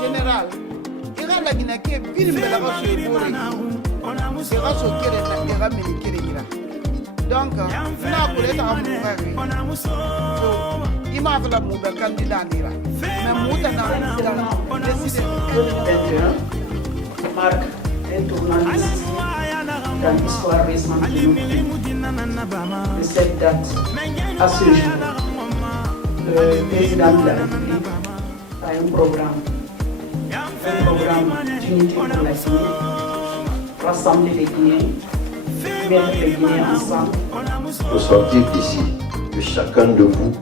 général ira la Guinée qui est pile mais la va se bourrer ira se kere na ira me kere ira donc na ko le ta mu frère il m'a fait la mouba candidat ira mais mouta na décider 2021 marque un tournant décisif dans l'histoire récente de notre pays. De cette date à ce jour, le président de la République a un programme d'unité pour la Guinée, rassembler les Guinéens, mettre les Guinéens ensemble. Ressentir ici que chacun de vous, au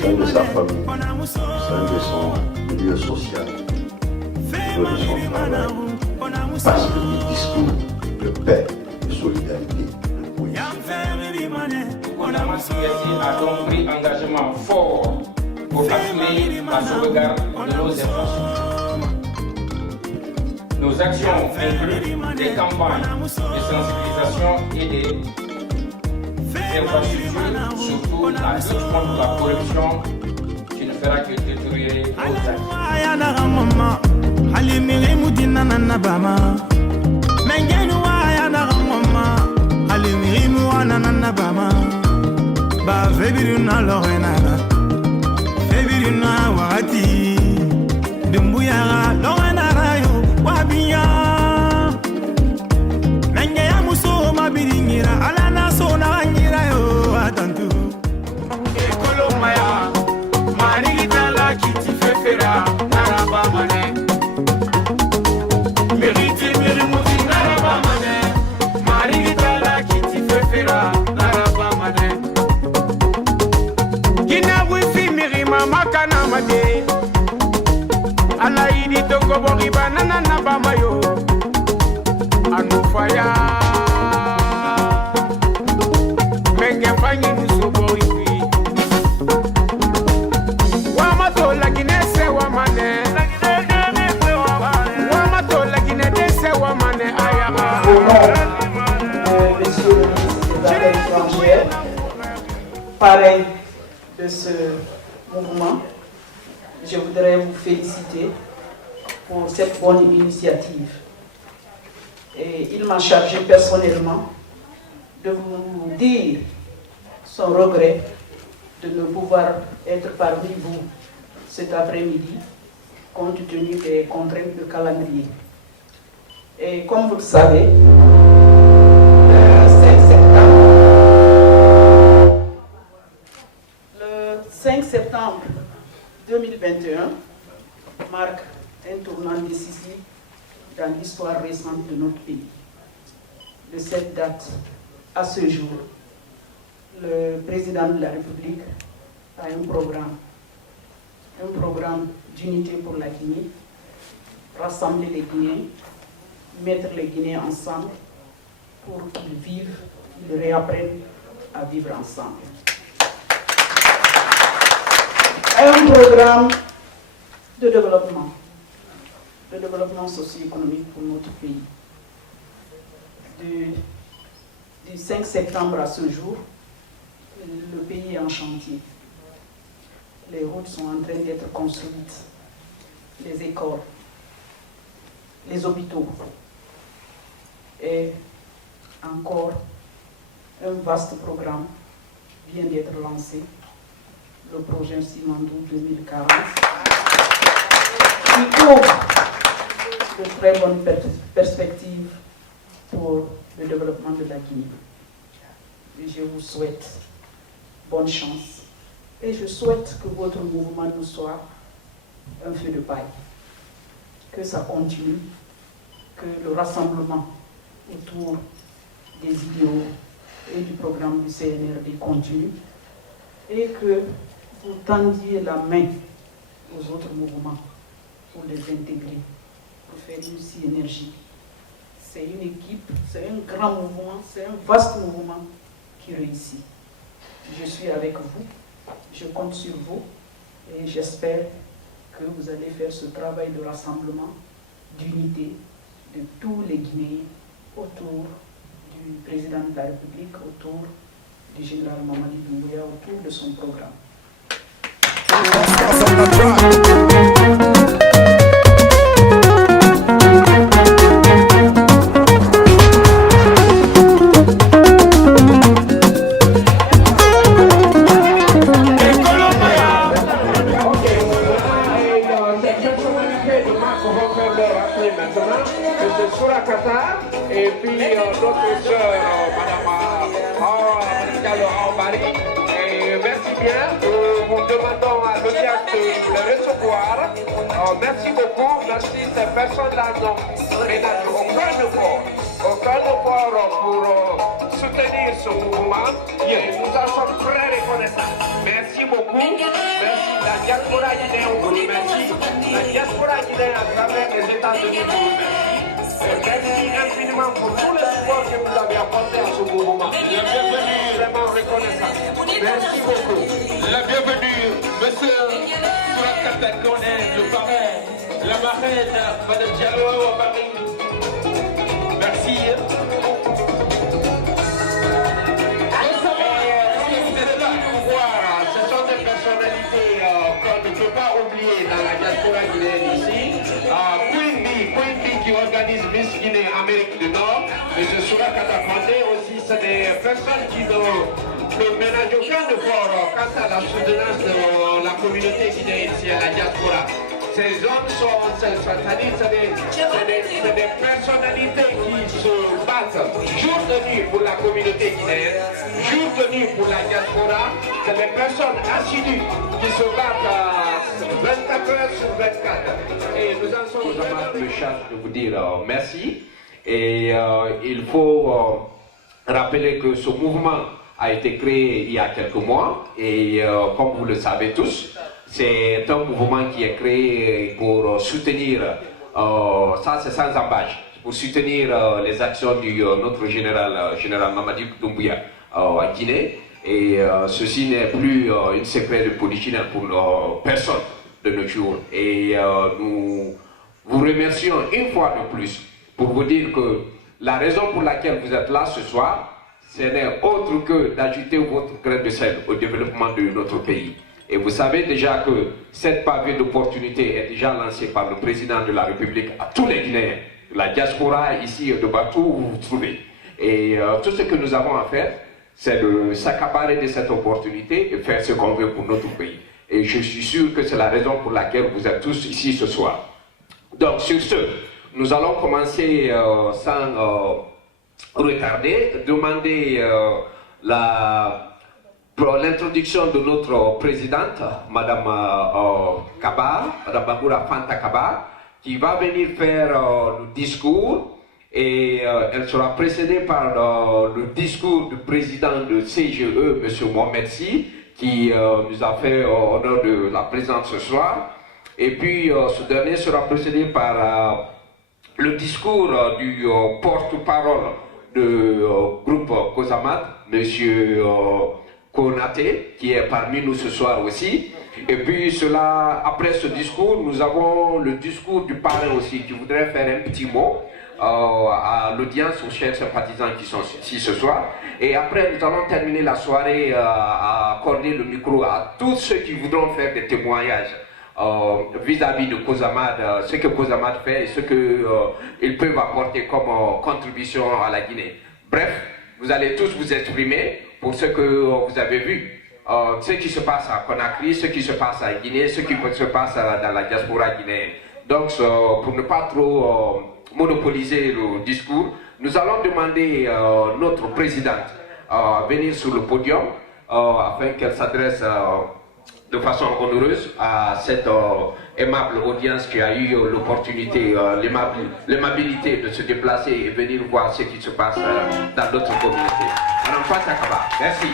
sein de sa famille, au sein de son milieu social, de son travail, parce que le discours de paix, de solidarité, de cohésion. A donc pris engagement fort pour assurer la sauvegarde de nos infrastructures. Nos actions incluent des campagnes de sensibilisation et des infrastructures, surtout la lutte contre la corruption qui ne fera que détériorer nos actes. Ba febiruna lorena febiruna wati dumbuya lorena rayo wabiya menge ya muso mabiringira alana sona ngira yo atantu ekolomaya marigita la kiti fefera naraba mane meriti mirimuti naraba mane marigita la kiti fefera naraba mane makana made ala idi tongo bori banana na bamayo anufaya menge fanyi nusobori wamato la ginese wamane wamato la ginese wamane ayama Monsieur le ministre des Affaires étrangères, pareil de ce mouvement, je voudrais vous féliciter pour cette bonne initiative. Et il m'a chargé personnellement de vous dire son regret de ne pouvoir être parmi vous cet après-midi, compte tenu des contraintes de calendrier. Et comme vous le savez, le 5 septembre 2021 marque un tournant décisif dans l'histoire récente de notre pays. De cette date à ce jour, le président de la République a un programme d'unité pour la Guinée, rassembler les Guinéens, mettre les Guinéens ensemble pour qu'ils vivent, qu'ils réapprennent à vivre ensemble. Un programme de développement socio-économique pour notre pays. Du 5 septembre à ce jour, le pays est en chantier. Les routes sont en train d'être construites, les écoles, les hôpitaux. Et encore, un vaste programme vient d'être lancé, le projet Simandou 2040, qui ouvre de très bonnes perspectives pour le développement de la Guinée. Et je vous souhaite bonne chance et je souhaite que votre mouvement nous soit un feu de paille, que ça continue, que le rassemblement autour des idéaux et du programme du CNRD continue et que vous tendiez la main aux autres mouvements pour les intégrer, pour faire une synergie. C'est une équipe, c'est un grand mouvement, c'est un vaste mouvement qui réussit. Je suis avec vous, je compte sur vous et j'espère que vous allez faire ce travail de rassemblement, d'unité de tous les Guinéens autour du président de la République, autour du général Mamadi Doumbouya, autour de son programme. Boss on the track. Et puis notre sœur, Madame Diallo Ambari. Et merci bien. Nous vous demandons à l'audience de le recevoir. Merci beaucoup. Merci. Ces personnes-là n'ont ménagé aucun effort pour soutenir ce mouvement. Et nous en sommes très reconnaissants. Merci beaucoup. Merci. La diaspora guinéenne vous remercie. La diaspora guinéenne à travers les États-Unis vous remercie. Merci infiniment pour tout le support que vous avez apporté à ce mouvement. La bienvenue, vraiment reconnaissant. Merci beaucoup. La bienvenue, monsieur Surakata Kone, le parrain, la marraine, Madame Diallo Ambari. Merci. Ce sont des personnalités qu'on ne peut pas oublier dans la diaspora guinéenne ici. Queen Bee qui organise Miss Guinée Amérique du Nord, M. Surakata Kone aussi, c'est des personnes qui ne ménagent aucun effort quant à la soutenance de la communauté guinéenne ici à la diaspora. Ces hommes c'est des personnalités qui se battent jour de nuit pour la communauté guinéenne, jour de nuit pour la diaspora. C'est des personnes assidues qui se battent 24 heures sur 24. Et nous en sommes vraiment le chance de vous dire merci. Et il faut rappeler que ce mouvement a été créé il y a quelques mois. Et comme vous le savez tous, c'est un mouvement qui est créé pour soutenir, ça c'est sans embâche, pour soutenir les actions de notre général Mamadi Doumbouya en Guinée. Et ceci n'est plus un secret de polichinelle pour personne de nos jours. Et nous vous remercions une fois de plus pour vous dire que la raison pour laquelle vous êtes là ce soir, ce n'est autre que d'ajouter votre grain de sel au développement de notre pays. Et vous savez déjà que cette pavée d'opportunité est déjà lancée par le président de la République à tous les Guinéens. La diaspora ici de partout où vous vous trouvez. Et tout ce que nous avons à faire, c'est de s'accaparer de cette opportunité et faire ce qu'on veut pour notre pays. Et je suis sûr que c'est la raison pour laquelle vous êtes tous ici ce soir. Donc sur ce, nous allons commencer sans retarder, demander l'introduction de notre présidente, Madame Kaba, Madame Bangoura Fanta Kaba, qui va venir faire le discours et elle sera précédée par le discours du président de CGE, M. Mohamed Sy, qui nous a fait honneur de la présence ce soir. Et puis ce dernier sera précédé par le discours du porte-parole du groupe Kozamat, M. Konaté, qui est parmi nous ce soir aussi. Et puis après ce discours, nous avons le discours du parrain aussi, qui voudrait faire un petit mot à l'audience, aux chers sympathisants qui sont ici ce soir. Et après, nous allons terminer la soirée à accorder le micro à tous ceux qui voudront faire des témoignages vis-à-vis de Kozamat, ce que Kozamat fait et ce qu'ils peuvent apporter comme contribution à la Guinée. Bref, vous allez tous vous exprimer pour ce que vous avez vu, ce qui se passe à Conakry, ce qui se passe à Guinée, ce qui se passe dans la diaspora guinéenne. Donc, pour ne pas trop monopoliser le discours, nous allons demander notre présidente à venir sur le podium afin qu'elle s'adresse de façon heureuse à cette aimable audience qui a eu l'opportunité, l'aimabilité de se déplacer et venir voir ce qui se passe dans notre communauté. Madame Fanta Kaba, merci.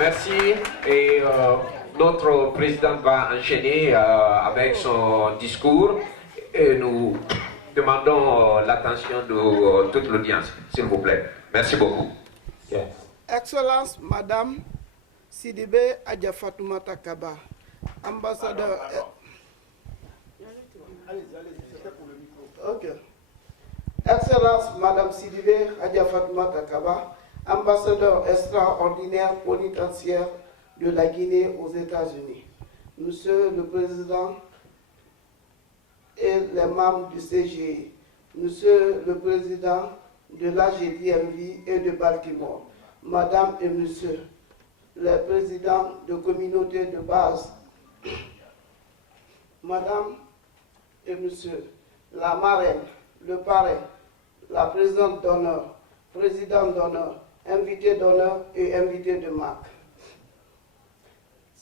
Merci. Et notre président va enchaîner avec son discours. Et nous demandons l'attention de toute l'audience, s'il vous plaît. Merci beaucoup. Yes. Excellence, Madame Sidibé Adja Fatoumata Kaba, ambassadeur. Ok. Excellence, Madame Sidibé Adja Fatoumata Kaba, ambassadeur extraordinaire plénipotentiaire de la Guinée aux États-Unis. Monsieur le Président et les membres du CGI, Monsieur le Président de l'AGDMV et de Baltimore, Madame et Monsieur les présidents de communautés de base, Madame et Monsieur la marraine, le parrain, la présidente d'honneur, président d'honneur, invité d'honneur et invité de marque.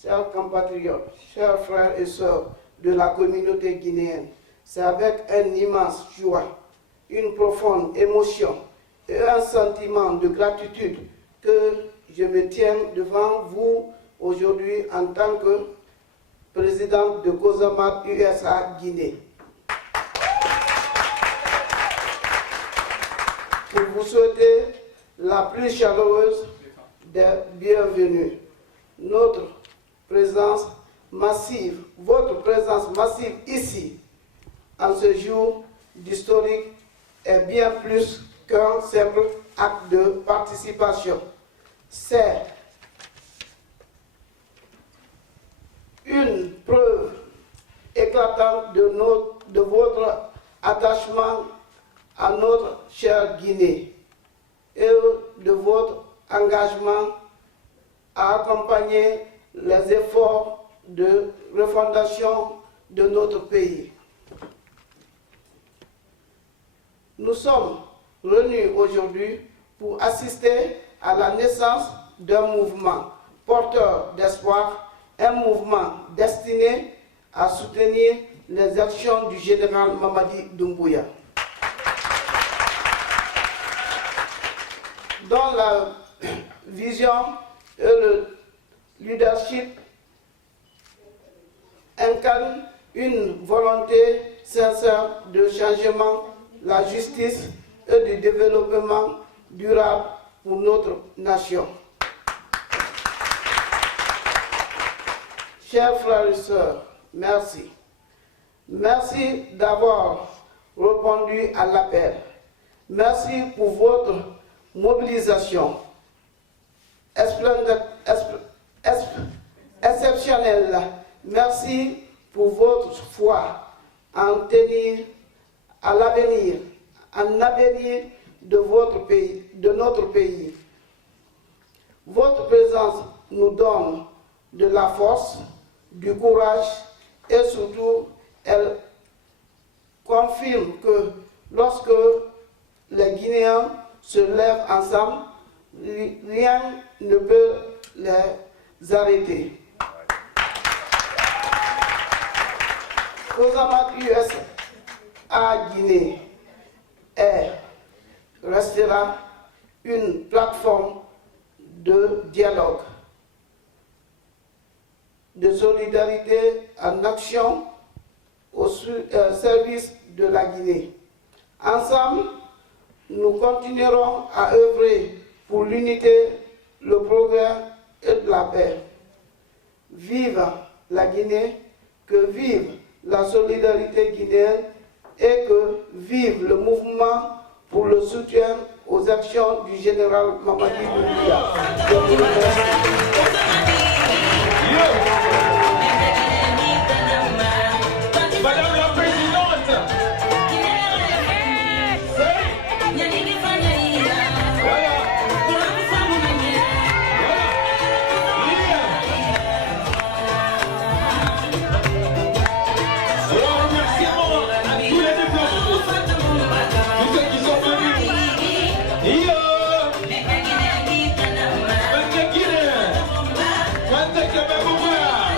Chers compatriotes, chers frères et sœurs de la communauté guinéenne, c'est avec une immense joie, une profonde émotion et un sentiment de gratitude que je me tiens devant vous aujourd'hui en tant que président de COSAMAT USA Guinée. Pour vous souhaiter la plus chaleureuse des bienvenues. Notre présence massive, votre présence massive ici, en ce jour d'historique, est bien plus qu'un simple acte de participation. C'est une preuve éclatante de votre attachement à notre chère Guinée et de votre engagement à accompagner les efforts de refondation de notre pays. Nous sommes réunis aujourd'hui pour assister à la naissance d'un mouvement porteur d'espoir, un mouvement destiné à soutenir les actions du général Mamadi Doumbouya. Dont la vision et le leadership incarnent une volonté sincère de changement, la justice et du développement durable pour notre nation. Chers frères et sœurs, merci. Merci d'avoir répondu à l'appel. Merci pour votre mobilisation exceptionnelle. Merci pour votre foi en tenir à l'avenir, en avenir de votre pays, de notre pays. Votre présence nous donne de la force, du courage et surtout, elle confirme que lorsque les Guinéens se lèvent ensemble, rien ne peut les arrêter. COSAMAT USA Guinée restera une plateforme de dialogue, de solidarité en action au service de la Guinée. Ensemble, nous continuerons à œuvrer pour l'unité, le progrès et la paix. Vive la Guinée, que vive la solidarité guinéenne et que vive le mouvement pour le soutien aux actions du général Mamadi Doumbouya. Je vous remercie. Madame la Présidente, Quanta que é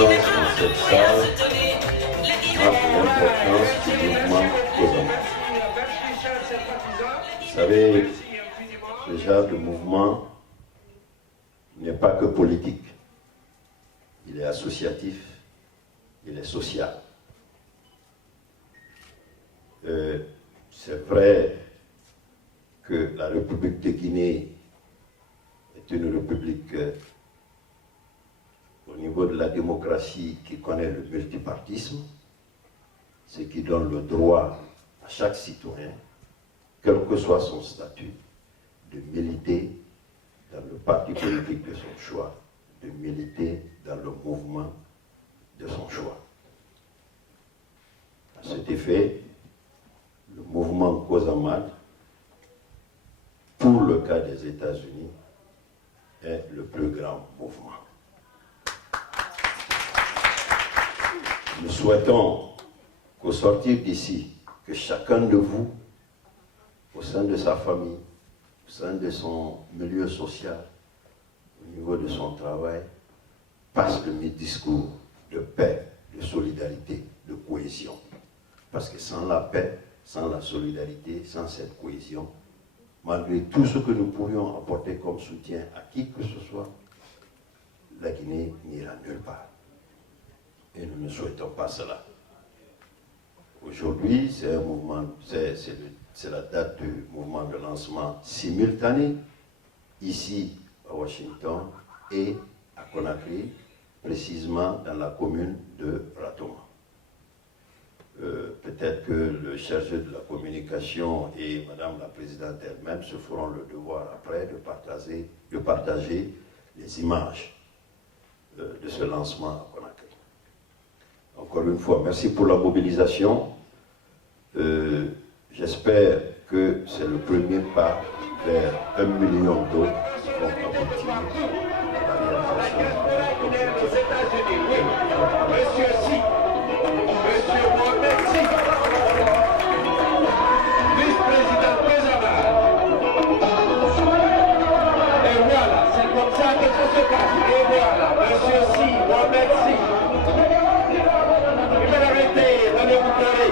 présence dans cette salle marque l'importance du mouvement Casamance. Vous savez, ce genre de mouvement n'est pas que politique. Il est associatif, il est social. C'est vrai que la République de Guinée est une république au niveau de la démocratie qui connaît le multipartisme, ce qui donne le droit à chaque citoyen, quel que soit son statut, de militer dans le parti politique de son choix, de militer dans le mouvement de son choix. À cet effet, le mouvement Casamance, pour le cas des États-Unis, est le plus grand mouvement. Nous souhaitons qu'au sortir d'ici, que chacun de vous, au sein de sa famille, au sein de son milieu social, au niveau de son travail, passe le discours de paix, de solidarité, de cohésion. Parce que sans la paix, sans la solidarité, sans cette cohésion, malgré tout ce que nous pourrions apporter comme soutien à qui que ce soit, la Guinée n'ira nulle part. Et nous ne souhaitons pas cela. Aujourd'hui, c'est un mouvement, c'est la date du mouvement de lancement simultané, ici à Washington et à Conakry, précisément dans la commune de Ratoma. Peut-être que le chargé de la communication et Madame la Présidente elle-même se feront le devoir après de partager les images de ce lancement à Conakry. Encore une fois, merci pour la mobilisation. J'espère que c'est le premier pas vers 1 million d'autres qui vont aboutir à la réalisation de l'objectif. Monsieur Si, Monsieur Mohamed Si, vice-président Casamance. Et voilà, c'est comme ça que ça se passe. Et voilà, Monsieur Si, Mohamed Si. Il va l'arrêter, donnez-vous pleurer.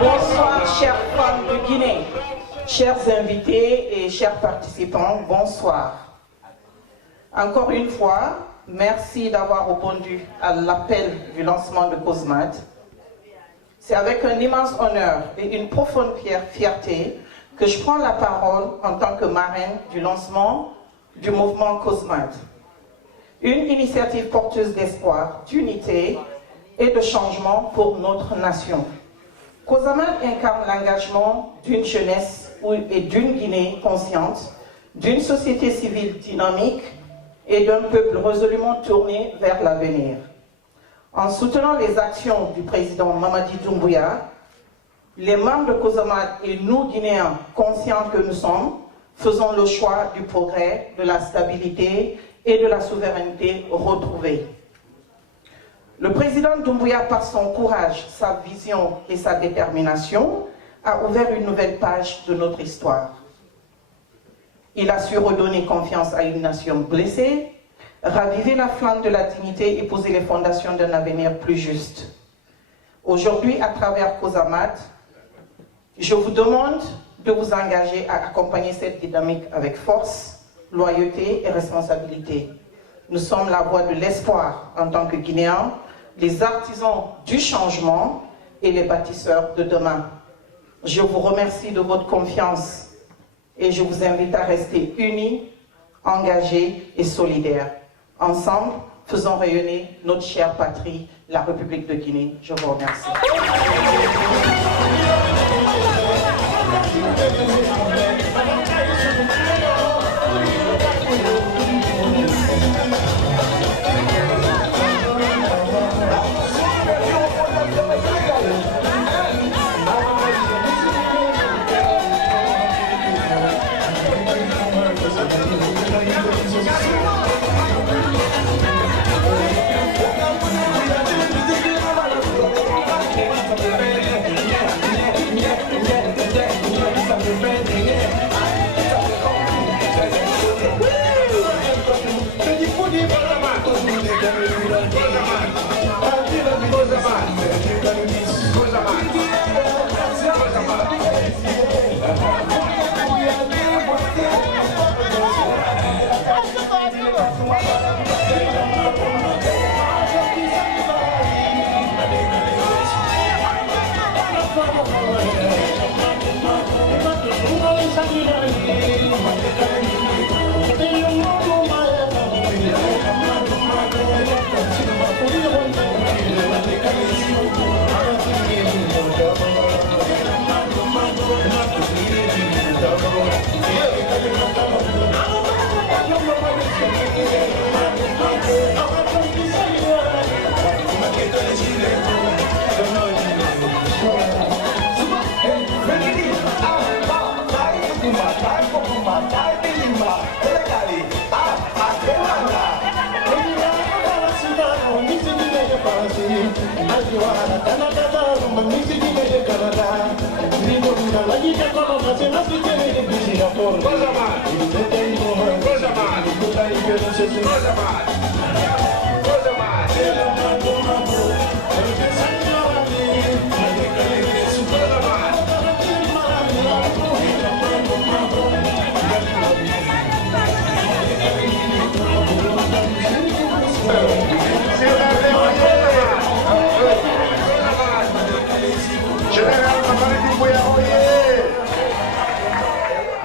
Bonsoir, chères femmes de Guinée, chers invités et chers participants, bonsoir. Encore une fois, merci d'avoir répondu à l'appel du lancement de Casamance. C'est avec un immense honneur et une profonde fierté que je prends la parole en tant que marraine du lancement du mouvement Casamance. Une initiative porteuse d'espoir, d'unité et de changement pour notre nation. Casamance incarne l'engagement d'une jeunesse et d'une Guinée consciente, d'une société civile dynamique et d'un peuple résolument tourné vers l'avenir. En soutenant les actions du président Mamadi Doumbouya, les membres de Casamance et nous, Guinéens, conscients que nous sommes, faisons le choix du progrès, de la stabilité et de la souveraineté retrouvée. Le président Doumbouya, par son courage, sa vision et sa détermination, a ouvert une nouvelle page de notre histoire. Il a su redonner confiance à une nation blessée, raviver la flamme de la dignité et poser les fondations d'un avenir plus juste. Aujourd'hui, à travers Casamance, je vous demande de vous engager à accompagner cette dynamique avec force, loyauté et responsabilité. Nous sommes la voix de l'espoir en tant que Guinéens, les artisans du changement et les bâtisseurs de demain. Je vous remercie de votre confiance et je vous invite à rester unis, engagés et solidaires. Ensemble, faisons rayonner notre chère patrie, la République de Guinée. Je vous remercie.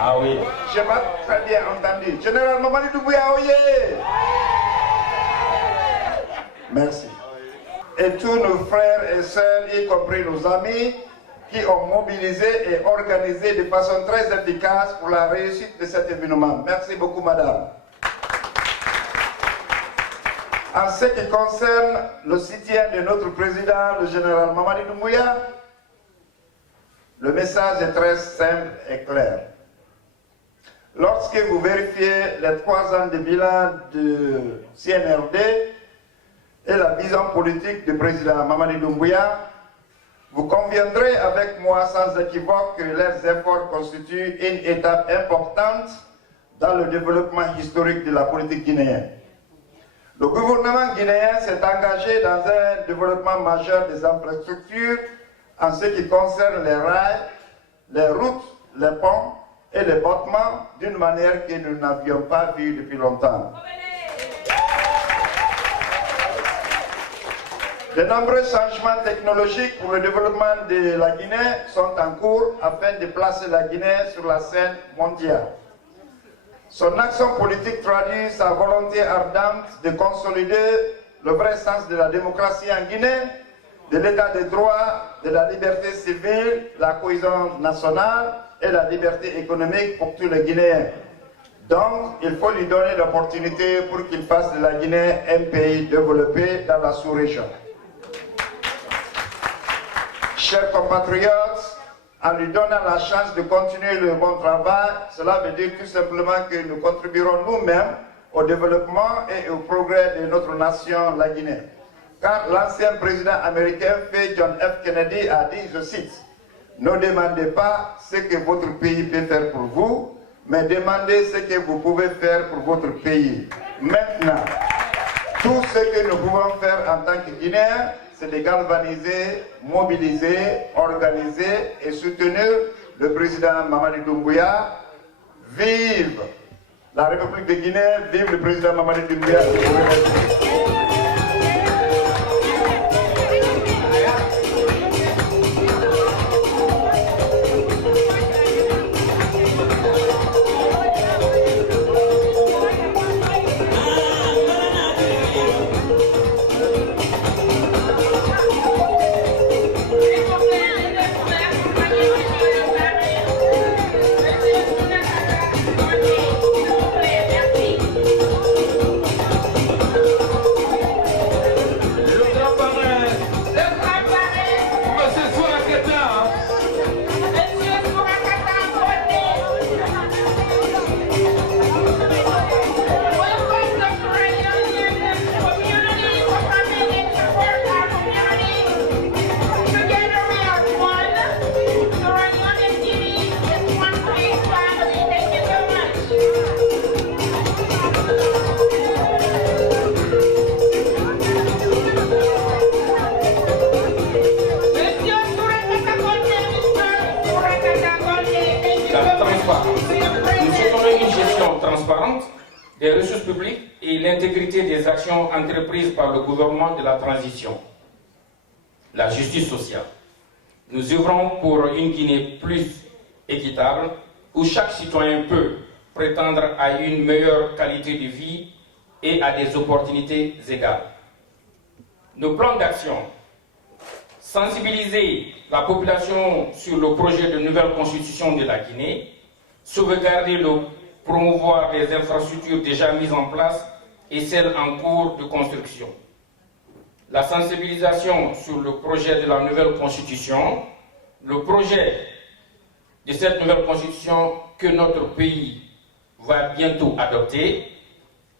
Ah oui. Je n'ai pas très bien entendu. Général Mamadi Doumbouya, oyez. Merci. Et tous nos frères et sœurs, y compris nos amis, qui ont mobilisé et organisé de façon très efficace pour la réussite de cet événement. Merci beaucoup, madame. En ce qui concerne le soutien de notre président, le général Mamadi Doumbouya, le message est très simple et clair. Lorsque vous vérifiez les 3 ans de bilan de CNRD et la vision politique du président Mamadi Doumbouya, vous conviendrez avec moi sans équivoque que leurs efforts constituent une étape importante dans le développement historique de la politique guinéenne. Le gouvernement guinéen s'est engagé dans un développement majeur des infrastructures en ce qui concerne les rails, les routes, les ponts et les bâtiments d'une manière que nous n'avions pas vue depuis longtemps. De nombreux changements technologiques pour le développement de la Guinée sont en cours afin de placer la Guinée sur la scène mondiale. Son action politique traduit sa volonté ardente de consolider le vrai sens de la démocratie en Guinée, de l'état de droit, de la liberté civile, la cohésion nationale et la liberté économique pour tous les Guinéens. Donc, il faut lui donner l'opportunité pour qu'il fasse de la Guinée un pays développé dans la sous-région. Chers compatriotes, en lui donnant la chance de continuer le bon travail, cela veut dire tout simplement que nous contribuerons nous-mêmes au développement et au progrès de notre nation, la Guinée. Car l'ancien président américain John F. Kennedy a dit, je cite, « Ne demandez pas ce que votre pays peut faire pour vous, mais demandez ce que vous pouvez faire pour votre pays. » Maintenant, tout ce que nous pouvons faire en tant que Guinéens, c'est de galvaniser, mobiliser, organiser et soutenir le président Mamadi Doumbouya. Vive la République de Guinée, vive le président Mamadi Doumbouya. des ressources publiques et l'intégrité des actions entreprises par le gouvernement de la transition. La justice sociale. Nous œuvrons pour une Guinée plus équitable, où chaque citoyen peut prétendre à une meilleure qualité de vie et à des opportunités égales. Nos plans d'action. Sensibiliser la population sur le projet de nouvelle constitution de la Guinée, sauvegarder promouvoir les infrastructures déjà mises en place et celles en cours de construction. La sensibilisation sur le projet de la nouvelle constitution, le projet de cette nouvelle constitution que notre pays va bientôt adopter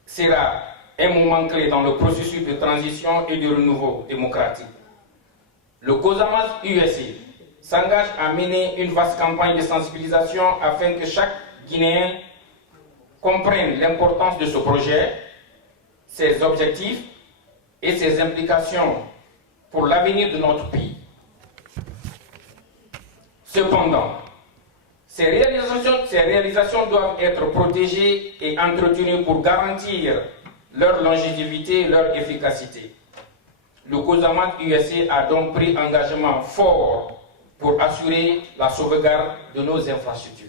sera un moment clé dans le processus de transition et de renouveau démocratique. Le COSAMAS USA s'engage à mener une vaste campagne de sensibilisation afin que chaque Guinéen comprennent l'importance de ce projet, ses objectifs et ses implications pour l'avenir de notre pays. Cependant, ces réalisations doivent être protégées et entretenues pour garantir leur longévité et leur efficacité. Le COSAMAT USA a donc pris engagement fort pour assurer la sauvegarde de nos infrastructures.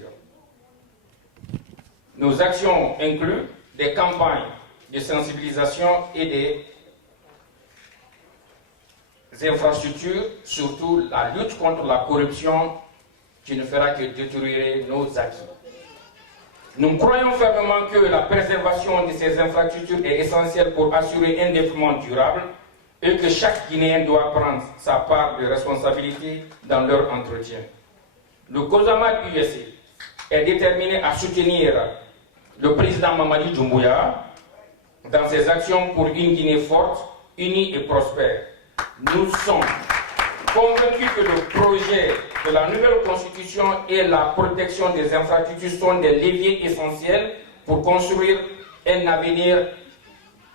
Nos actions incluent des campagnes de sensibilisation et des infrastructures, surtout la lutte contre la corruption qui ne fera que détériorer nos acquis. Nous croyons fermement que la préservation de ces infrastructures est essentielle pour assurer un développement durable et que chaque Guinéen doit prendre sa part de responsabilité dans leur entretien. Le COSAMAT USA est déterminé à soutenir le président Mamadi Doumbouya dans ses actions pour une Guinée forte, unie et prospère. Nous sommes convaincus que le projet de la nouvelle constitution et la protection des infrastructures sont des leviers essentiels pour construire un avenir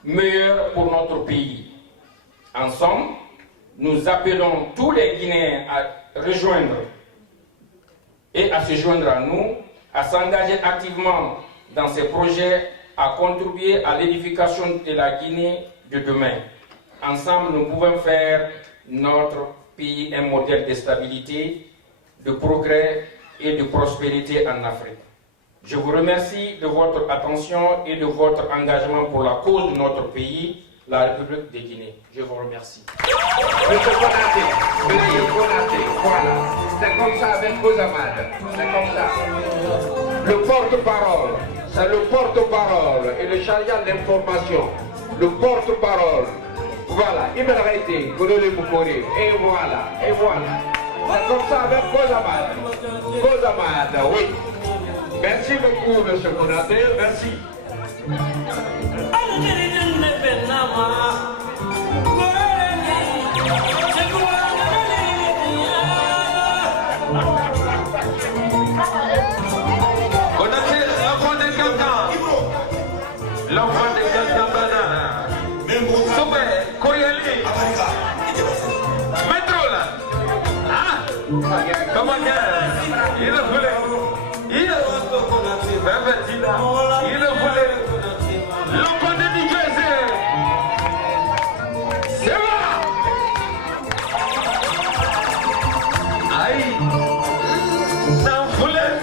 meilleur pour notre pays. Ensemble, nous appelons tous les Guinéens à rejoindre et à se joindre à nous, à s'engager activement dans ces projets, à contribuer à l'édification de la Guinée de demain. Ensemble, nous pouvons faire notre pays un modèle de stabilité, de progrès et de prospérité en Afrique. Je vous remercie de votre attention et de votre engagement pour la cause de notre pays, la République de Guinée. Je vous remercie. Monsieur Konaté, voilà. C'est comme ça avec COSAMAT. C'est comme ça. Le porte-parole, c'est le porte-parole et le chargé d'information. Le porte-parole. Voilà, il m'a arrêté, et voilà, et voilà. C'est comme ça avec COSAMAT. COSAMAT, oui. Merci beaucoup, monsieur Konaté, merci. L'enfant de Gantambana, Sobe, Koyali, Métro là, ah, comment dire, il le voulait, il le voulait, l'enfant de DJ, c'est là, aïe, n'en voulait.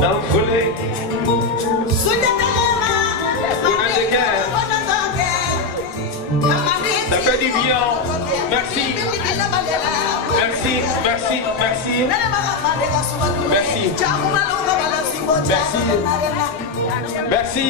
N'en voulez. Ça fait du bien. Merci. Merci, merci, merci. Merci. Merci. Merci.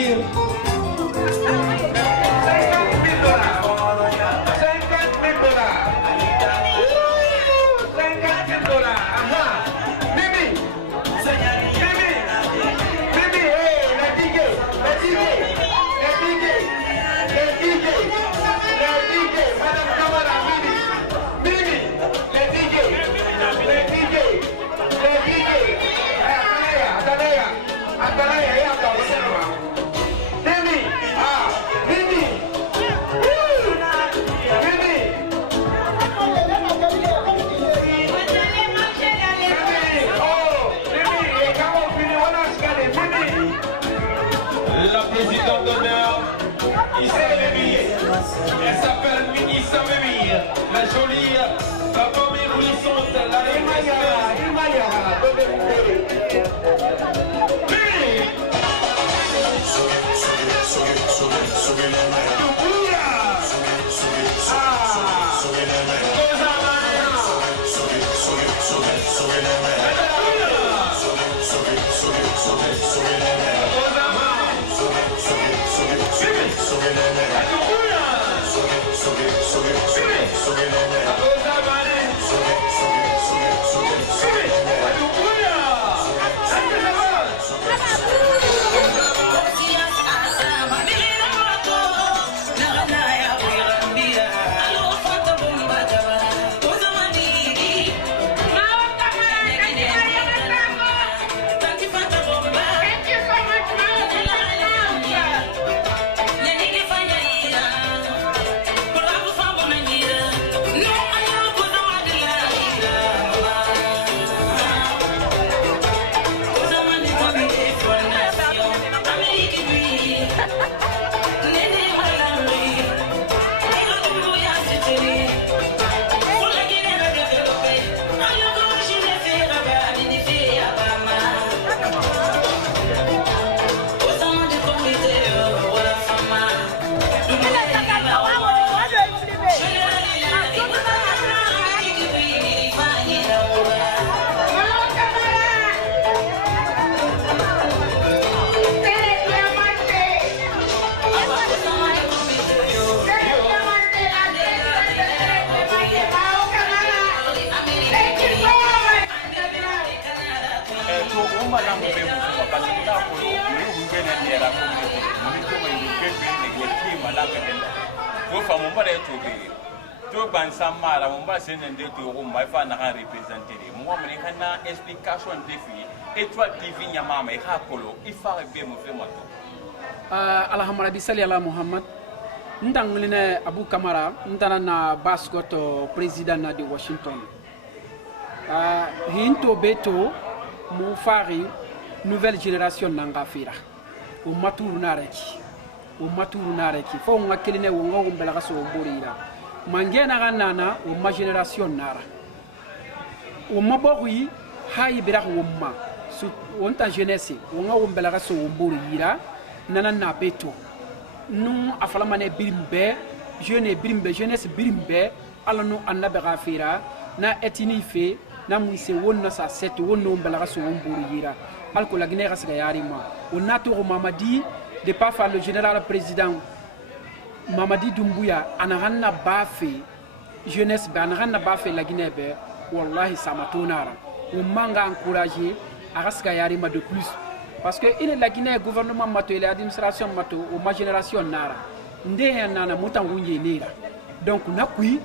La présidente d'honneur, Issa Mimi, elle s'appelle Issa Mimi, la jolie, la femme éblouissante, la malang be mo ba ni ta ko ni ngene ni ra ko ni to mai ni ke ni ki malang ke ko fa mo ba to be to ban samara mo ba sen ndé to ko mai fa na ka représenter mo mo ni kana explication défi étoile TV nyama mai ha kolo ifa be mo fe mo to alhamdulillah bisali ala muhammad ndanglina abu kamara ntana na baskoto president na de washington hinto beto mo fari nouvelle génération nanga fira o maturu nareki fo ngakeline wo ngo mbela ka so borira mangena ganana o ma génération nara o mabogui hay bira wo ma su onta jeunesse wo ngo mbela ka so borira nana na beto nu afala mane birimbe jeunesse birimbe ala nu annabe gafira na etini fe na muise wonna sa set wonno mbala so womburu yira alko la guinée rasiga yarima on nato mamadi de pas faire le général président Mamadi Doumbouya anaranna bafe jeunesse be anaranna bafe la guinée be wallahi samatonara on manga encourager arasiga yarima de plus parce que il la Guinée gouvernement mato et l'administration mato ou ma génération nara ndé nana mutangunye nira donc nakui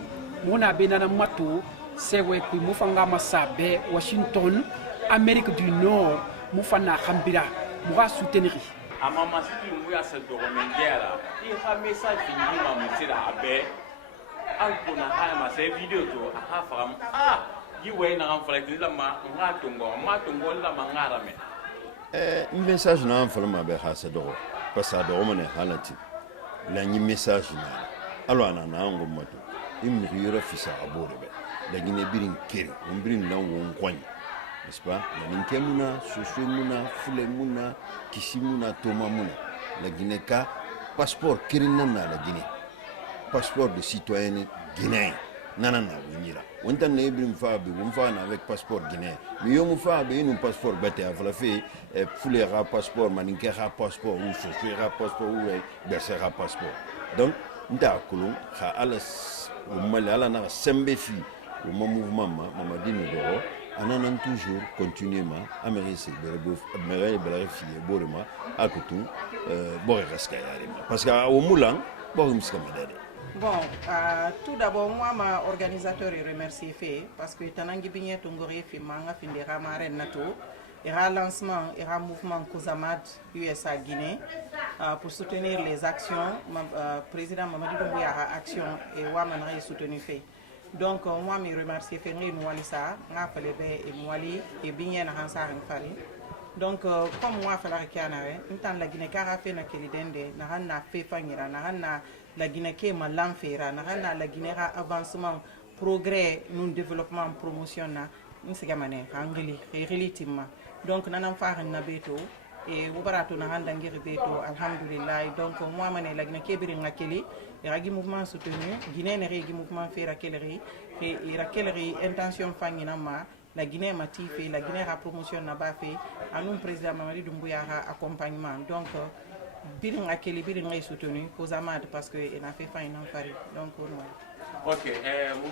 mona benana mato sewe kui mufanga masabe Washington Amérique du Nord mufana khambira muga soutenir amama siki muya se do mengera i ha message fini ma mutira abe alko na ha ma se video to ha fam yiwe na am fala dila ma ngatongo la ma ngara me message na fala ma be ha se do passa do mo ne halati la ni message na alo ana na ngo mato imri yura fisa abore be la gine birin keri birin na wo kwany n'est-ce pas la ninkemuna soshemuna fulemuna kisimuna tomamuna la Guinée ka passeport kirina na la Guinée passeport de citoyen guinéen nanana winira wonta ne ibrim faabe won faana avec passeport guinéen mi yomu faabe inu passeport bete afla fe fulera passeport maninkera passeport ou soshera passeport ou bersera passeport donc nda kulum kha alas o malala na sembe fi o mouvement Mamadi Doumbouya ananan toujours continuellement américé améré vérifier borema akutu boré raskayarima parce que au moulan borim skamadade. Bon, tout d'abord, moi, ma organisateur est remercié fait parce que Tanangi Bigné Tongori fait manga findera mare nato et un lancement et un mouvement Kouzamad USA Guinée pour soutenir les actions. Président Mamadi Doumbouya a action et moi je soutenu fait. Donc moi je remercie fait ni Mwali ça, n'a pas et Mwali et Bigné na hansar fari. Donc comme moi fala kianare, intan la Guinée car a fait na kelidende na hanna fait fangira na hanna la Guinée qui est mal fera na la Guinée a avancement progrès nous développement promotion na nsigamane angeli relativement donc nanam fa na beto et ubarato na handa ngiri beto alhamdulillah donc moi mané la Guinée qui biringa keli ragi mouvement soutenu Guinée ne regi mouvement fera keleri et rakeleri intention fangina ma la Guinée m'a fait la Guinée a promotion na ba fait anum président Mamadi Doumbouya a accompagnement donc birin akeli birin ngay soutenu Kouzamad parce que il a fait fain en fari donc OK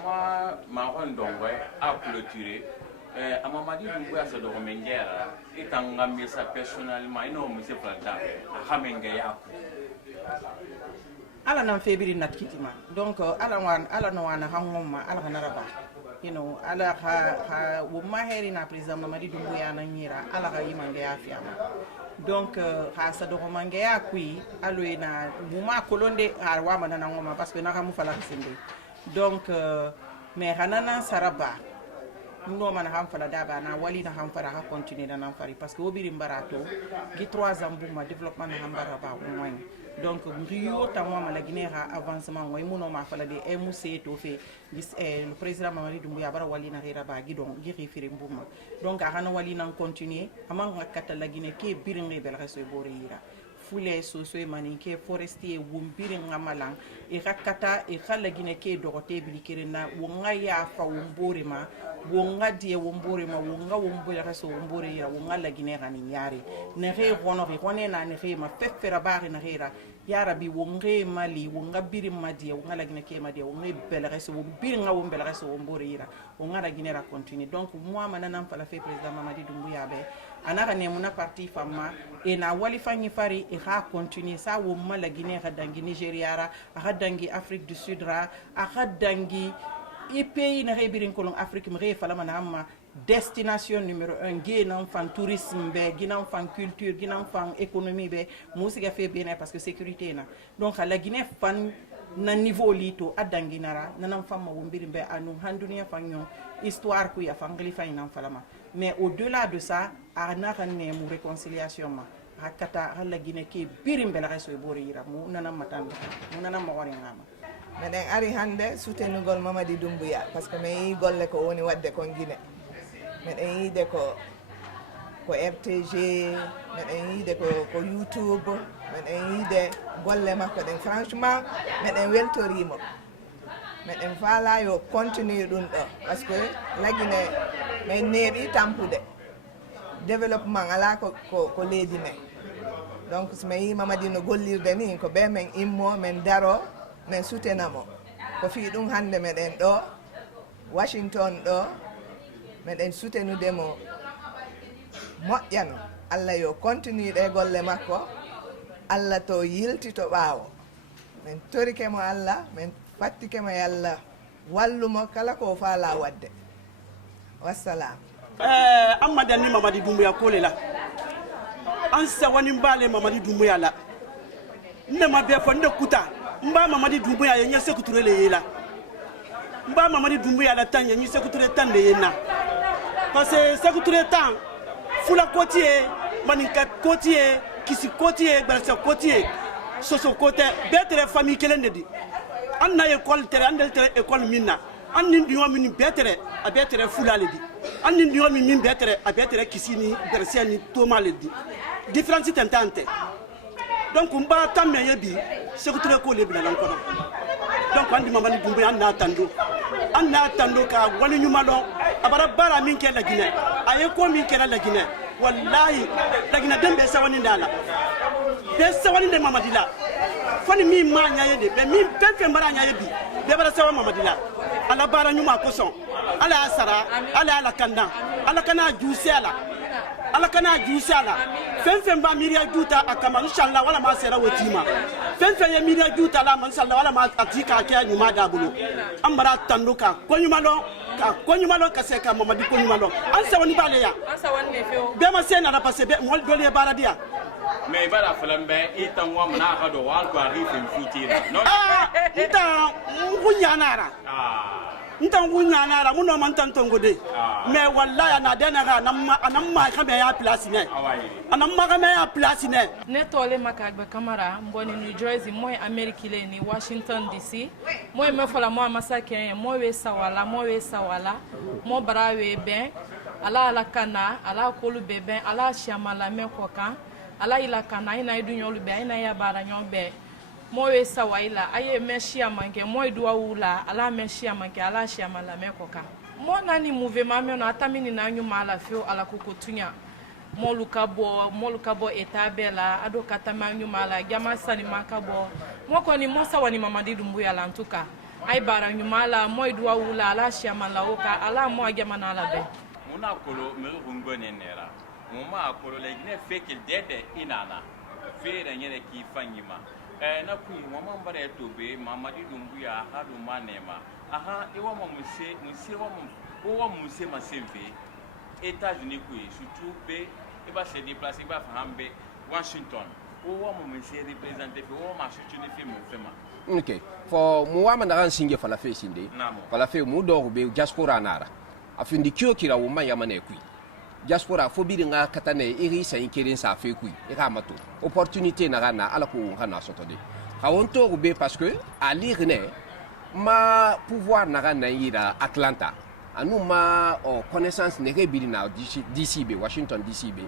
moi ma rondongwe a clôturé à Mamadi Doumbouya se do mengera itanga misa personnellement ino monsieur planta a mengaya ala nan fe birin natkitima donc ala no wana hangoma ala naraba you know ala ha wo maheri na président Mamadi Doumbouya na nyira ala ga yimangaya fiama donc ha sa do mangaya kui aloina muma kolonde arwa manana ngoma parce que na kamu fala kisinde donc mais hanana saraba no man ham fala daba na wali na ham fara ha continuer na nam fari parce que obiri mbarato gi 3 ans buma développement na ham baraba moy donc rio tamwa la Guinée a avancement moy muno ma fala de MUC to fe le président Mamadi Doumbouya bara wali na rira ba gi donc gi rifiri mbuma donc a hana wali na continuer amanga kata la Guinée ke biringe bel reso borira fule soso e maninke forestier wumbiri ngamalang e rakata e khala Guinée ke dogote bilikirina wonga ya fa wumborima wonga die wumborima wonga wumbori reso wumbori ya wonga la Guinée ngani nyari ne re hono re hone na ne re ma fefera bari na rera ya rabi wonge mali wonga biri madia wonga la Guinée ke madia wonga belere so biri nga won belere so mbore ira wonga la Guinée ra continue donc moi manana fala fait président Mamadi Doumbouya be anaka ne muna parti fama e na wali fanyi fari e ha continue sa wo mala Guinée ga dangi Nigeria ra ga dangi Afrique du Sud ra ga dangi e pays na rebirin kolon Afrique mre fala manama destination numéro 1 guinan fan tourisme be guinan fan culture guinan fan économie be musiga fait bien parce que sécurité na donc la Guinée fan na niveau lito adanginara nanam fam wombiri be anu handunia fanyo histoire ku ya fangli faynan falama mais au-delà de ça ana kanne mu réconciliation ma hakata la Guinée ki birimbe la reso bori ira mu nanam matanda mu nanam mo wari ngama meden ari hande soutenugol Mamadi Doumbouya parce que me golle ko woni wadde kon Guinée meɗen yiide ko RTG meɗen yiide ko YouTube meɗen yiide golle makko ɗen franchement meɗen weltorimo meɗen faala yo continue ɗum ɗo par ce que la Guinée min neeɓi tampude développement ala ko leydi men donc so mi yi Mamadi no gollirde ni ko ɓe men immo men daro men soutenamo ko fi ɗum hande meɗen ɗo Washington ɗo meɗen soutenudemo moƴƴano Allah yo continue ɗe golle makko Allah to yiltito ɓaawo min torikemo Allah min fattikemo yalla wallumo kala ko faala wadde wassalam amma danni Mamadi Doumbouya kole la an sawani mbale Mamadi Doumbouya la ne ma be fo nde kuta mba Mamadi Doumbouya ye nyese kuturele yela mba Mamadi Doumbouya la tanya nyese kuture tande yena parce que Sékou Touré temps fula côtier maninka côtier kisi côtier barça côtier soso côté betre famille kelen dedi an na école tere an tere école minna an nin diwa min betre a betre fula ledi an nin diwa min betre a betre kisi ni barça ni toma ledi différence tentante donc mba tamme yebi Sékou Touré ko le bilan ko donc andi Mamadi Doumbouya an na tando ka wani nyumalo abara bara min ke la Guinée aye ko min ke la Guinée wallahi la Guinée dembe sawani ndala be sawani de Mamadi la fani mi ma nyaaye de be mi pefe mara nyaaye bi be bara sawa Mamadi la ala bara nyuma ko son ala asara ala kanda ala kana jusela ala kana jusela fenfen ba miriya juta akama inshallah wala ma sera wotima fenfen ya miriya juta la man inshallah wala ma atika ke nyuma da bulu ambara tanduka ko nyuma lo ka se ka Mamadi ko nyuma lo an sawani bale ya an sawani me feo be ma sena na passe be mol dole baradia mais bara flambe itanwa mana hado wal ko arifin futira no nta ngunyana ntan ngunyana ra muno man tantongo de mais wallahi na dena ga namma ka be ya place ne anamma ka me ya place ne tole makagba kamara mboni New Jersey moy America le ni Washington DC moy me fola mo masake mo we sawala mo brawe ben ala kana ala kolu beben ala shamala me kokan ala ila kana ina idunyo lube ina ya bara nyombe mowe sawaila aye meshia manke moy duwa wula ala meshia manke ala shia mala mekoka mo nani mouvement me no atamini na nyuma ala fio ala kokotunya mo lukabo etabela ado katama nyuma ala jama sani makabo mo koni mo sawani Mamadi Doumbouya la ntuka ay bara nyuma ala moy duwa wula ala shia mala oka ala mo jama na ala be muna kolo me rungone nera muma akolo la Guinée fait qu'il dede inana fait nyere ki fanyima na kui mama mbare tobe Mamadi Doumbouya hadu manema aha ewa wa muse maseve États-Unis kui surtout be e ba se déplacer ba fambe Washington wa muse représenter fe wa ma surtout ne film fema ok for muwama na singe fala fe sinde fala fe mu do be diaspora nara afindi kyo kira wo man yamane kui diaspora fo bi nga katane iri sa inkirin sa fe kui e ka mato opportunité na gana ala ko ngana sotode ha wonto be parce que à l'irne ma pouvoir na gana ira Atlanta anu ma connaissance ne rebili na DCB Washington DCB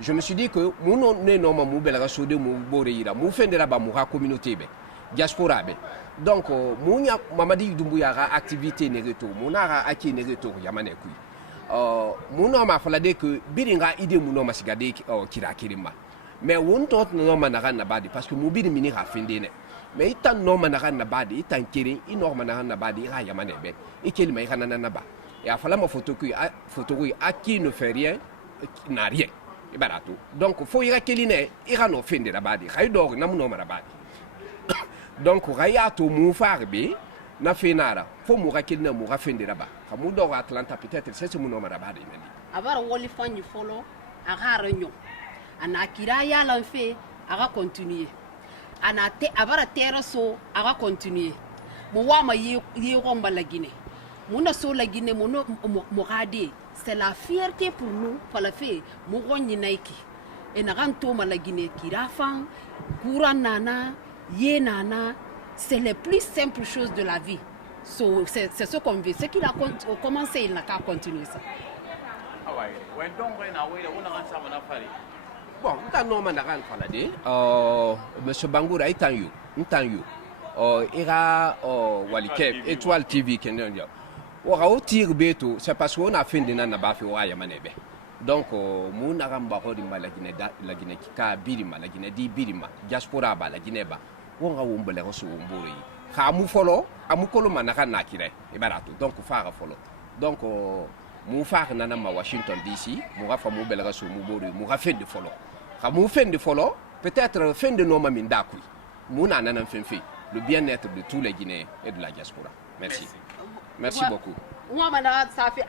je me suis dit que mon non ma mu bela so de mu bore ira mu fendera ba mu ha communauté be diaspora be donc munya Mamadi Doumbouya ga activité ne reto munara aki ne reto yamane kui muno ma falade que biringa ide muno masigade kira kirima mais on tot no managan na badi parce que mobile mini ra findene mais itan no managan na badi itan kiri ino managan na badi ra yamane be ikeli mai kana na ba et afala ma photo qui à qui ne fait rien n'a rien et barato donc faut ira keline ira no finde na badi hay dog na no mara badi donc raya to mu farbe na finara faut mu rakilina mu rafinde na ba kamu dog Atlanta peut-être c'est mu no mara badi mendi avara woli fanyi follow aga renyo ana kira ya lanfe aga continuer ana te avara terre so aga continuer mo wa ma yi romba la Guinée mona so la Guinée mono morade c'est la fierté pour nous fala fe mo gonni naiki et na ranto ma la Guinée kirafan kura nana ye nana c'est les plus simples choses de la vie so c'est ce qu'on veut ce qu'il a commencé il n'a qu'à continuer ça. Bon, nta normal na kan fala de monsieur Bangoura itanyu ira walike étoile TV kenen dia o ga o tir beto c'est parce qu'on a fait na ba fi wa ya manebe donc mu na gamba ko di malagine da lagine ka birima lagine di birima diaspora ba lagine ba wo ga wo mbele ko so mbori ha mu folo amu kolo manaka na kire e barato donc fa folo donc mu fa na ma Washington DC mu ga fa mu bele ko so mu bori mu ga fait de folo ha mu fait de folo peut-être fin de noma min da kui mu na nan fin le bien-être de tous les Guinéens et de la diaspora. Merci beaucoup. Moi mana safi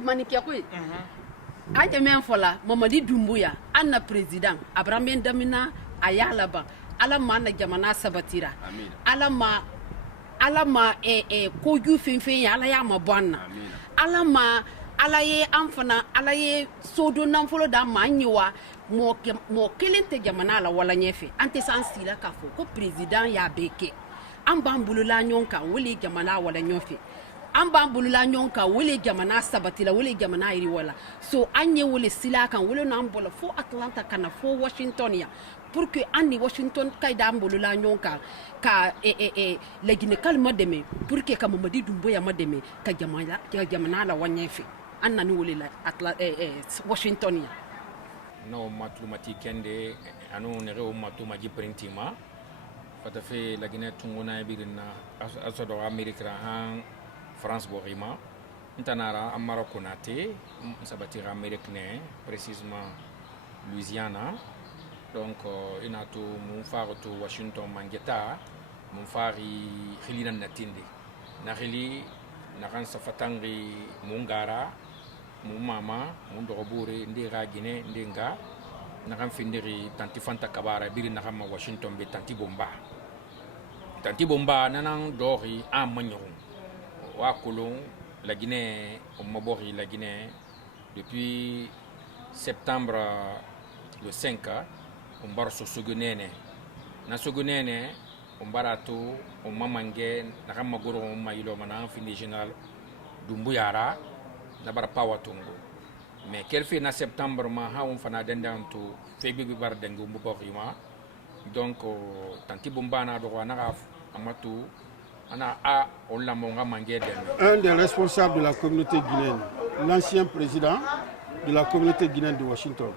manike kui ante men fola Mamadi Doumbouya anna président Abraham Damina ayala ba ala mana jamana sabatira ala ma ko ju fin ala ya ma bonna ala ye amfana ala ye sodo nan folo da manyiwa mo kelente jamana la wala nyefe ante sansila kafo ko président ya beke ambambulula nyonka wuli jamana wala nyofe ambambulula nyonka wuli jamana sabatila wuli jamana iri wala so anye wuli sila kan wuli na ambola fo Atlanta kana fo Washington ya pour que ani Washington kayda ambulula nyonka ka la Guinée kalma deme pour que Mamadi Doumbouya ma deme ka jamana la wanyefe anna ni wuli la Washington ya no matlumati kende anu nere o matuma ji printima fata fe la Guinée tungona birina asodo Amerika han France borima ntanara amara konate sabatira Amerika ne précisément Louisiana donc inato mu farto Washington mangeta mu fari khilina natinde na khili na kan safatangi mungara mu mama mu ndogobure ndira Guinée ndinga na kan findiri tanti fanta kabara biri na kan Washington be tanti bomba nanang dori amanyo wa kolon la Guinée au mabori la Guinée depuis septembre le 5 on bar so sugunene na sugunene on barato on mamange na kan magoro on mayilo mana findi général Doumbouya na bar pawatungo mais quel fait na septembre ma ha on fana dendam to febi bi bar dengu mbokri ma donc tanti bomba na do na amatu ana a on la monga mangé un des responsables de la communauté guinéenne, l'ancien président de la communauté guinéenne de Washington.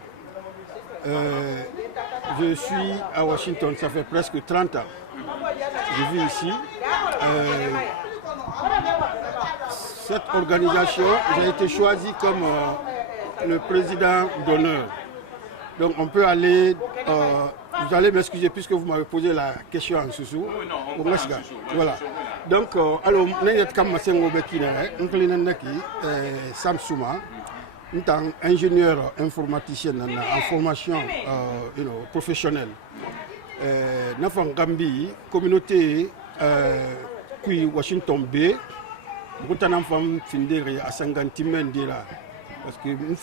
Je suis à Washington, ça fait presque 30 ans. Je vis ici. Cette organisation, j'ai été choisi comme le président d'honneur. Donc on peut aller, vous allez m'excuser puisque vous m'avez posé la question en sous-sous. Voilà. Donc, alors, nous sommes Souma, ingénieur informaticien en formation professionnelle. Nous avons Gambie, communauté Washington B. Nous avons fait à Sangantimen parce que nous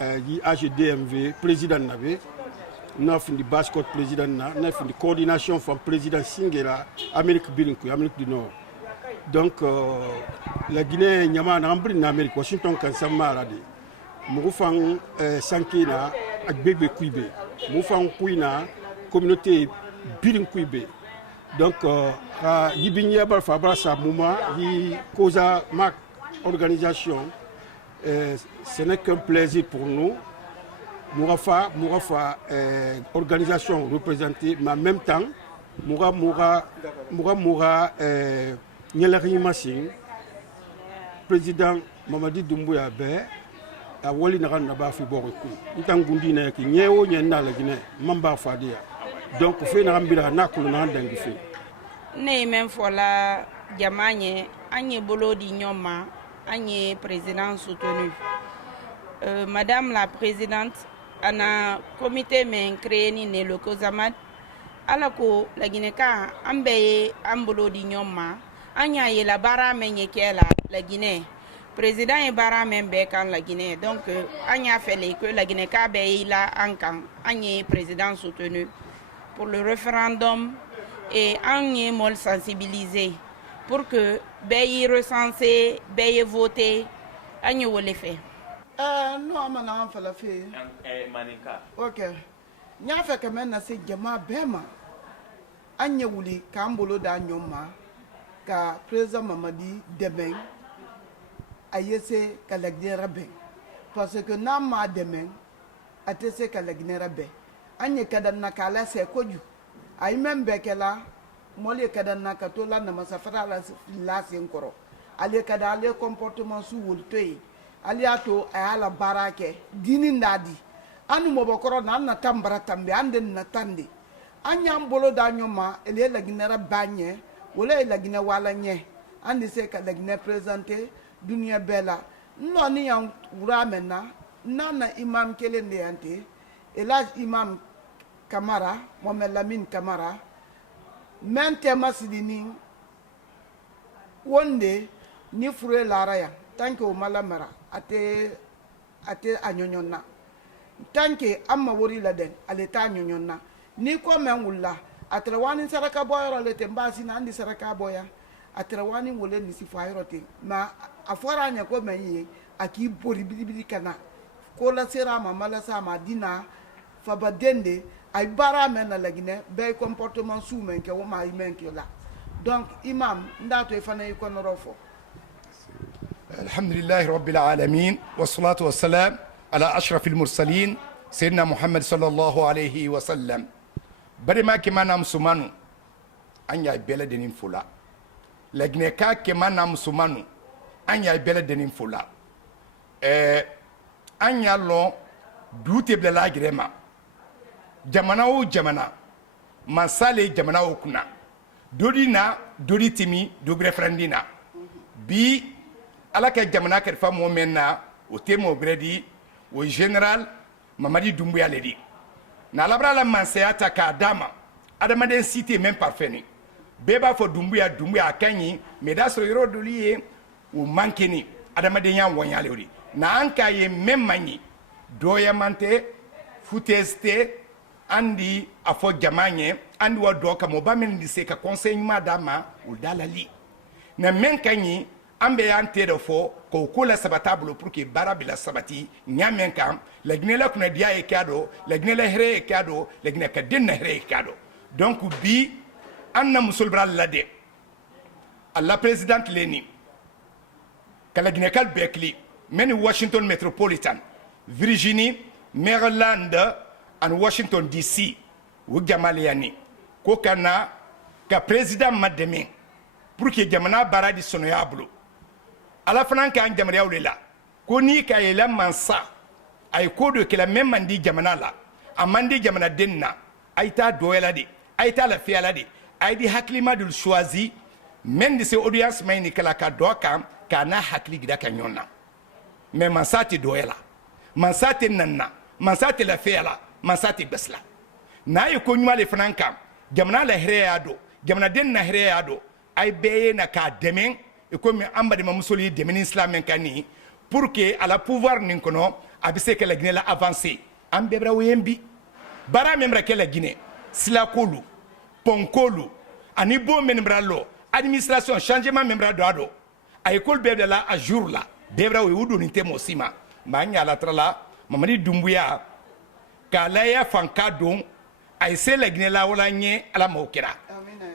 avons AGDMV, président Nabe. Nous avons fait du basse-côte président, nous avons fait de coordination avec le président Singera, Amérique du Nord. Donc, la Guinée, nous avons Amérique, Washington, Kansamara, nous avons fait Sankina avec Bébé Kouibé, nous avons fait la communauté Birin Kouibé. Donc, Yibinia Balfabra Samouma, Koza Mak organisation, ce n'est qu'un plaisir pour nous. Mourafa organisation représentée, mais en même temps, Moura Nyelari Massing, président Mamadi Doumbouya Bé, a Wali Naran Naba Fiboroku. Ntangundi na ki nyewo nyenda la Guinée, Mamba Fadia. Donc, on fait un rambira nakulana d'engifi. Ne même fola Diamanye, Agne Bolo di Nyoma, Agne président soutenu. Madame la présidente, ana comité men créé ni le Kozamad, alako la Guinée-Ka, Ambeye, Ambolo di Nyoma, Anya ye la bara menye la Guinée. Président et bara men bekan la Guinée. Donc, Anya fait que la Guinée-Ka beye la ankan, Agne président soutenu pour le référendum et Agne mol sensibilisé pour que beye recensé, beye voté, Agne ou les fait. Non, amana fala fe. Maninka. Ok. Nya fe ka men na se jama bema. Anya wuli ka mbolo da nyoma ka président Mamadi Deben ayese ka lagnera ben. Parce que na ma demain atese ka lagnera ben. Anya kadan na kala se koju. Ay même bekela mole kadan na katola na masafara la senkoro. Ale kada ale comportement sous woltoy. Aliato ayala barake dini ndadi anu mobokoro na tambara tambe ande na tandi anya mbolo da nyoma ele la ginera banye wala la gine wala nye andi se ka la gine présenter dunia bela no ni yang uramena nana imam kelende ante elaj imam Kamara Mohamed Lamine Kamara mente masidini wonde ni fure laraya tanke o malamara ate anyonyonna tanke amma wori laden aleta anyonyonna ni ko men wulla atrawani saraka boyro lete mbasi na andi saraka boya atrawani wole ni sifayirote ma afora nya ko men yi aki bori bidibidi kana ko la sera ma mala sa ma dina fabadende ay bara men na lagine be comportement sous men ke wo ma men ke la donc imam ndato e fana ko norofo. الحمد لله رب العالمين والصلاة والسلام على أشرف المرسلين سيدنا محمد صلى الله عليه وسلم برما كما نام سمانو أنيا بلدين فلا لجنكا كما نام سمانو أنيا بلدين فلا أنيا لون دوتي بلا جريما جمانا و جمانا مسالي جمانا و كنا دورينا دوري تيمي دوغري فرندينا بي ala ka jamana kalifa mo menna o temo gredi o general Mamadi Doumbouya ledi na labra la mansayata ka dama adamaden cité même parfait ni beba fo Doumbouya kanyi meda so yoro doliye o mankeni adamaden ya wonyale ori na anka ye même mani doyamante futeste andi afo jamanye andi wa doka mo ba men dise ka conseillement dama o dalali na men kanyi ambe ante de fo ko kula sabatable pour que barabila sabati nyamen kam la gnela kuna dia e kado la gnela here e kado la gnela ka denna here e kado donc bi anna musulbra lade alla présidente leni kala gnela kal bekli men Washington Metropolitan Virginie Maryland and Washington DC wo jamaliani ko kana ka président mademe pour que jamana baradi sonoyablo ala fana ka an jamana yawle la ko ni ka yela mansa ay ko do kala même mandi jamana la amandi jamana denna ay ta doyela de ay ta la fiala de ay di haklima dul choisi men de se audience mayni kala ka doka kana hakli gida ka nyonna mais mansa ti doyela mansa ti nanna mansa ti la fiala mansa ti besla na ay ko nyuma le fana kam jamana la hreado jamana denna hreado ay beye na ka demen et comme amba de mamusoli de islam kani pour que à la pouvoir ninkono abise que la Guinée la avancer ambebra wembi bara membra que la Guinée silakolu ponkolu ani bo membralo administration changement membra do a école bebra la à jour la bebra we wudu ni temo sima manya la trala Mamadi Doumbouya kala ya fanka don ay se la Guinée la wala nye ala mokera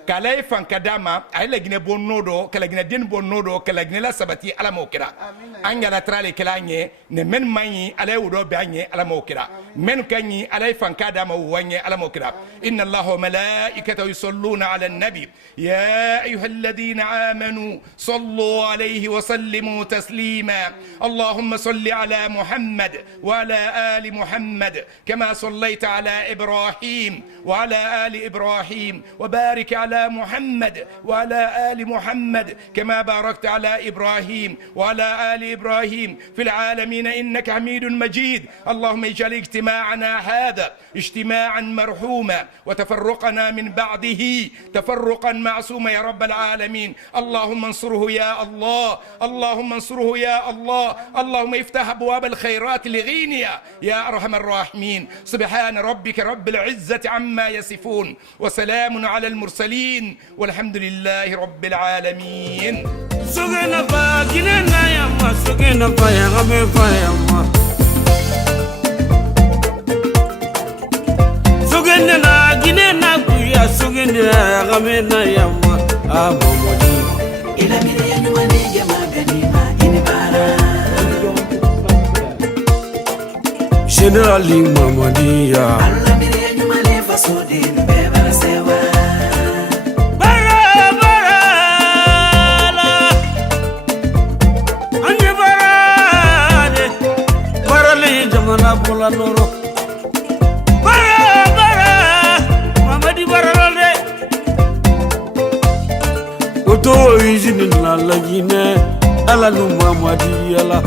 kala e fan kadama ay la gine bonnodo kala gine den bonnodo kala gine la sabati ala mo kira anga trale kala nye ne men mani ala wudo be anye ala mo kira men kanyi ala fan kadama wanye ala mo kira inna allaha wa malaikatahu yusalluna ala an-nabi ya ayyuhalladhina amanu sallu alayhi wa sallimu taslima allahumma salli ala muhammad wa ala ali muhammad kama sallaita ala ibrahim wa ala ali ibrahim wa barik على محمد وعلى آل محمد كما باركت على إبراهيم وعلى آل إبراهيم في العالمين إنك حميد مجيد اللهم اجعل اجتماعنا هذا اجتماعا مرحوما وتفرقنا من بعده تفرقا معصوما يا رب العالمين اللهم انصره يا الله اللهم انصره يا الله اللهم افتح أبواب الخيرات لغينيا يا أرحم الراحمين سبحان ربك رب العزة عما يصفون وسلام على المرسلين والحمد لله رب العالمين سجن باكنا يا ما سجن بايا غمي بايا ما سجن ناجنا بيا سجن غمي يا ما أمامي إلى مين ينواني جما غنيما إنبارا Generali Mamadia Allah mire yanyumale fasodin bebara sewa mana bola noro bara bara mamadi bara le oto izini na lagine ala nu mamadi ala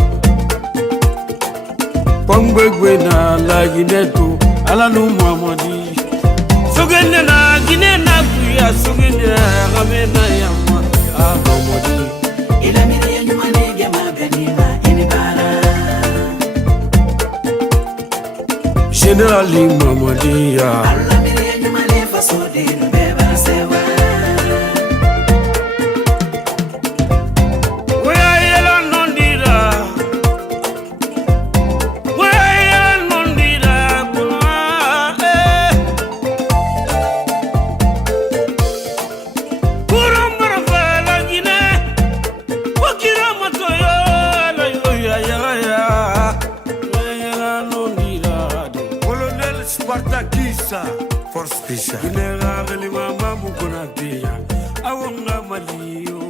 pambegwe na lagine to ala nu mamadi sogene na gine na kuya sogene gamena yamma mamadi ila mire yanyumane gema benima inibara Generali Mamadia Allah mire yanyumale fasodin bebara sewa Waya nondira kuna Kurambara fala gine wakira matoyo la yoya ya Spartakisa force spéciale. Général Limama Mukunadia, Awanga Malio.